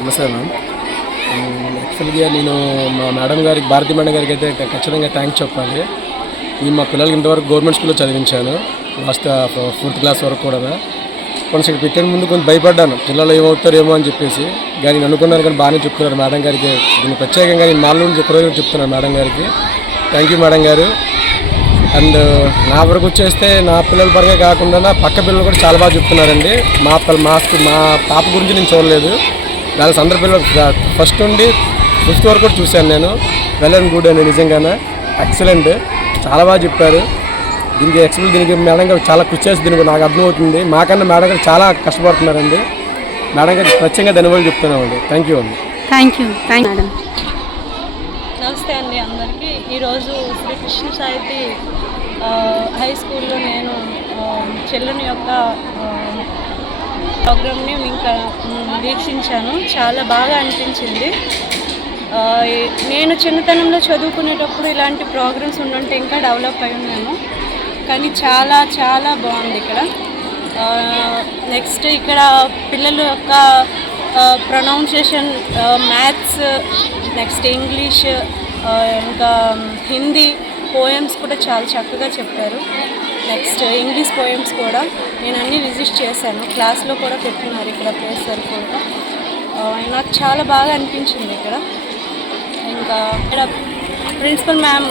నమస్తే మ్యామ్. యాక్చువల్గా నేను మా మేడం గారికి, భారతీ మేడం గారికి అయితే ఖచ్చితంగా థ్యాంక్స్ చెప్పాలి. ఈ మా పిల్లలకి ఇంతవరకు గవర్నమెంట్ స్కూల్లో చదివించాను, లాస్ట్ 4th క్లాస్ వరకు కూడా. కొంచెం ఇక్కడ పెట్టిన ముందు కొంచెం భయపడ్డాను, పిల్లలు ఏమవుతారేమో అని చెప్పేసి. కానీ నేను అనుకున్నాను, కానీ బాగానే చెప్తున్నారు మేడం గారికి. దీన్ని ప్రత్యేకంగా నేను మాలో నుంచి ఎప్పుడో చెప్తున్నాను మేడం గారికి. థ్యాంక్ యూ మేడం గారు. అండ్ నా వరకు వచ్చేస్తే నా పిల్లల పరంగా కాకుండా పక్క పిల్లలు కూడా చాలా బాగా చెప్తున్నారండి. మా పాప గురించి నేను చూడలేదు, దాని అందరి పిల్లలు ఫస్ట్ నుండి 5th వరకు కూడా చూశాను నేను. వెల్ అండ్ గుడ్ అండి, నిజంగానే ఎక్సలెంట్, చాలా బాగా చెప్పారు. దీనికి మేడం గారు చాలా కృషి చేసి దీనికి నాకు అర్థమవుతుంది. మాకన్నా మేడం గారు చాలా కష్టపడుతున్నారండి. మేడం గారికి ప్రత్యేకంగా ధన్యవాదాలు చెప్తున్నామండి. థ్యాంక్ యూ అండి. Thank you madam. నమస్తే అండి అందరికీ. ఈరోజు శ్రీ కృష్ణ సాహితీ హై స్కూల్లో నేను చెల్లుని యొక్క ప్రోగ్రామ్ని ఇంకా వీక్షించాను. చాలా బాగా అనిపించింది. నేను చిన్నతనంలో చదువుకునేటప్పుడు ఇలాంటి ప్రోగ్రామ్స్ ఉండుంటే ఇంకా డెవలప్ అయి ఉన్నాను. కానీ చాలా చాలా బాగుంది ఇక్కడ. నెక్స్ట్ ఇక్కడ పిల్లల యొక్క ప్రొనౌన్సియేషన్, మ్యాథ్స్, నెక్స్ట్ ఇంగ్లీష్, ఇంకా హిందీ పోయమ్స్ కూడా చాలా చక్కగా చెప్పారు. నెక్స్ట్ ఇంగ్లీష్ పోయమ్స్ కూడా నేను అన్నీ విజిట్ చేశాను, క్లాస్లో కూడా పెట్టున్నారు ఇక్కడ ప్రొఫెసర్ కూడా. నాకు చాలా బాగా అనిపించింది ఇక్కడ. ఇంకా ఇక్కడ ప్రిన్సిపల్ మ్యామ్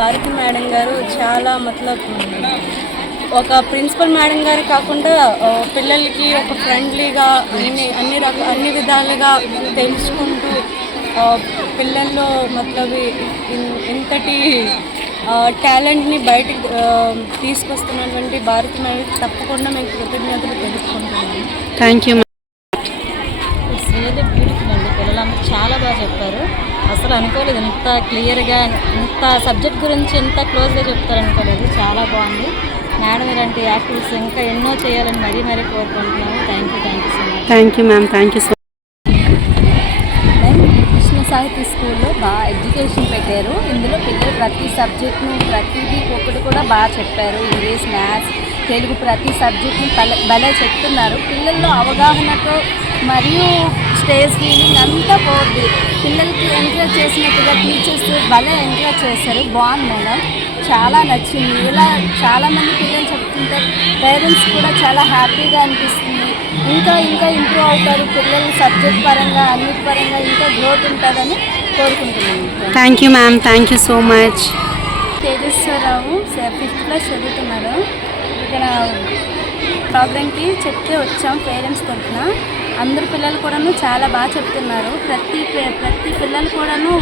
భారతి మేడం గారు చాలా ఒక ప్రిన్సిపల్ మేడం గారు కాకుండా పిల్లలకి ఒక ఫ్రెండ్లీగా అన్ని విధాలుగా తెలుసుకుంటూ పిల్లల్లో ఇంతటి టాలెంట్ని బయటకు తీసుకొస్తున్నటువంటి భారతి మేడం తప్పకుండా మేము కృతజ్ఞతలు తెలుసుకుంటున్నాము. Thank you. It's really beautiful అండి. పిల్లలందరూ చాలా బాగా చెప్పారు. అసలు అనుకోలేదు ఇంత క్లియర్గా, ఇంత సబ్జెక్ట్ గురించి ఇంత క్లోజ్గా చెప్తారు అనుకోలేదు. చాలా బాగుంది మేడం. ఇలాంటి యాక్టివిటీస్ ఇంకా ఎన్నో చేయాలని మరీ కోరుకుంటున్నాము. Thank you so much. Thank you ma'am. Thank you so much. Krishna సాహితీ స్కూల్లో బాగా ఎడ్యుకేషన్ పెట్టారు. ఇందులో పిల్లలు ప్రతి సబ్జెక్ట్ను ప్రతిదీ ఒకటి కూడా బాగా చెప్పారు. ఇంగ్లీష్, మ్యాథ్స్, తెలుగు ప్రతి సబ్జెక్ట్ని భలే చెప్తున్నారు. పిల్లల్లో అవగాహనతో మరియు స్టేజ్ ఫీలింగ్ అంతా పోద్ది. పిల్లలకి ఎంకరేజ్ చేసినట్టుగా టీచర్స్ భలే ఎంకరేజ్ చేశారు. బాగుంది మేడం, చాలా నచ్చింది. ఇలా చాలామంది పిల్లలు చెప్తుంటే పేరెంట్స్ కూడా చాలా హ్యాపీగా అనిపిస్తుంది. ఇంకా ఇంప్రూవ్ అవుతారు పిల్లలు, సబ్జెక్ట్ పరంగా అన్నిటి పరంగా ఇంకా గ్రోత్ ఉంటుందని కోరుకుంటున్నాను. Thank you ma'am. Thank you so much. Tejaswararao 5th class చదువుతున్నారు. ఇక్కడ ప్రోగ్రామ్కి చెప్తే వచ్చాం పేరెంట్స్ తరఫున. అందరు పిల్లలు కూడాను చాలా బాగా చెప్తున్నారు. ప్రతి పిల్లలు కూడాను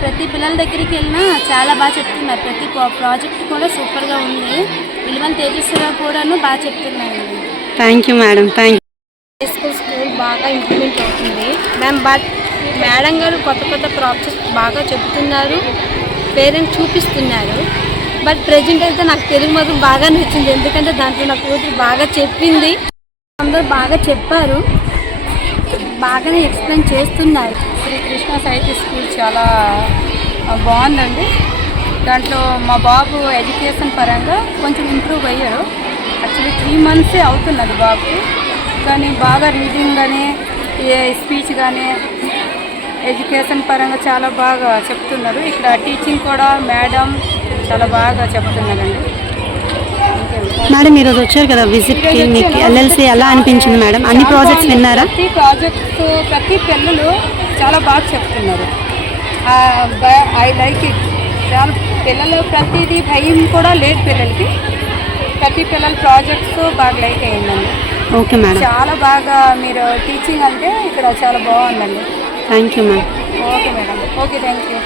ప్రతి పిల్లల దగ్గరికి వెళ్ళినా చాలా బాగా చెప్తున్నారు. ప్రతి ప్రాజెక్ట్ కూడా సూపర్గా ఉంది. ఇలివన్ తేజస్వరరావు కూడాను బాగా చెప్తున్నారు. Thank you madam. Thank you. School బాగా ఇంప్లిమెంట్ అవుతుంది మ్యామ్. బట్ మేడం గారు కొత్త ప్రాజెక్ట్స్ బాగా చెప్తున్నారు, పేరెంట్స్ చూపిస్తున్నారు. బట్ ప్రజెంట్ అయితే నాకు తెలుగు మాత్రం బాగా నచ్చింది, ఎందుకంటే దాంట్లో నా కూతురు బాగా చెప్పింది. అందరూ బాగా చెప్పారు, బాగానే ఎక్స్ప్లెయిన్ చేస్తున్నారు. శ్రీ కృష్ణ సాహితీ స్కూల్ చాలా బాగుందండి. దాంట్లో మా బాబు ఎడ్యుకేషన్ పరంగా కొంచెం ఇంప్రూవ్ అయ్యారు. యాక్చువల్లీ 3 months అవుతున్నది బాబుకి, కానీ బాగా రీడింగ్ కానీ స్పీచ్ కానీ ఎడ్యుకేషన్ పరంగా చాలా బాగా చెప్తున్నారు. ఇక్కడ టీచింగ్ కూడా మేడం చాలా బాగా చెప్తున్నారండి. మేడం ఈరోజు వచ్చారు కదా విజిట్కి, మీకు ఎల్ఎల్సి ఎలా అనిపించింది మేడం? అన్ని ప్రాజెక్ట్స్ విన్నారా? ప్రతి పిల్లలు చాలా బాగా చెప్తున్నారు. I like it. చాలా పిల్లలు ప్రతిదీ భయం కూడా లేదు పిల్లలకి. ప్రతి పిల్లల ప్రాజెక్ట్స్ బాగా లైక్ అయ్యిందండి. Okay madam. చాలా బాగా మీరు టీచింగ్ అంటే ఇక్కడ చాలా బాగుందండి. Thank you ma'am. Okay madam. Okay, thank you.